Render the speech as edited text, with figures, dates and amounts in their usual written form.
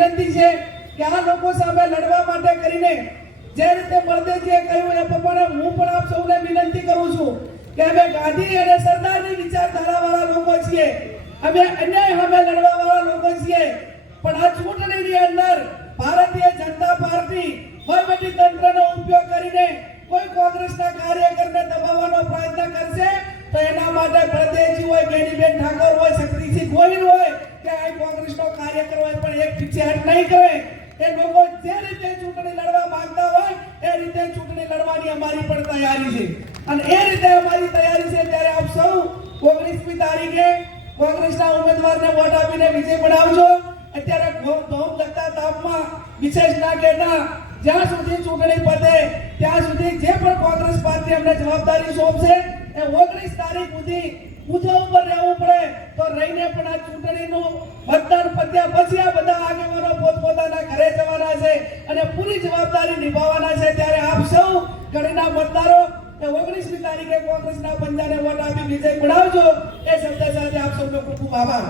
વિનંતી છે કે આ લોકો સામે લડવા માટે કરીને જે રીતે બળદેવજીએ કહ્યું એ પ્રમાણે હું પણ આપ સૌને વિનંતી કરું છું કે અમે ગાંધી અને સરદારની વિચારધારાવાળા લોકો છીએ, અમે અન્યાય સામે લડવાવાળા લોકો છીએ, પણ આ ચૂંટણીની અંદર ભારતીય જનતા પાર્ટી વહીવટી તંત્રનો ઉપયોગ કરીને કોઈ કોંગ્રેસના કાર્યકરને દબાવવાનો પ્રયત્ન કરશે તો એના માટે બળદેવજી હોય, બેનીબેન ઠાકોર હોય, શક્તિસિંહ ગોહિલ હોય કે આ કોંગ્રેસનો કાર્યકર હોય પણ એક પીછે હટ નહીં કરે। એ લોકો જે રીતે ચૂંટણી લડવા માંગતા હોય એ રીતે ચૂંટણી લડવાની અમારી પણ તૈયારી છે અને એ રીતે અમારી તૈયારી છે। ત્યારે આપ સૌ 19મી તારીખે કોંગ્રેસના ઉમેદવારને વોટ આપીને વિજય બનાવજો। અત્યારે ધોમ લગતા તાપમાં વિશેષ ના કહેતા, જ્યાં સુધી ચૂંટણી પતે ત્યાં સુધી જે પણ કોંગ્રેસ પાર્ટી અમને જવાબદારી સોંપશે એ 19 તારીખ સુધી બૂથો ઉપર રહેવું પડે તો રહીને પણ આ ચૂંટણીનું મતદાન પત્યા પછી આ બધા આગેવાનો પોતપોતાના ઘરે જવાના છે અને પૂરી જવાબદારી નિભાવવાના છે। ત્યારે આપ સૌ ગણના મતદારો 19મી તારીખે કોંગ્રેસના પંજાને વોટ આપી વિજય બનાવજો। એ શબ્દ સાથે આપ સૌનો ખૂબ ખૂબ આભાર।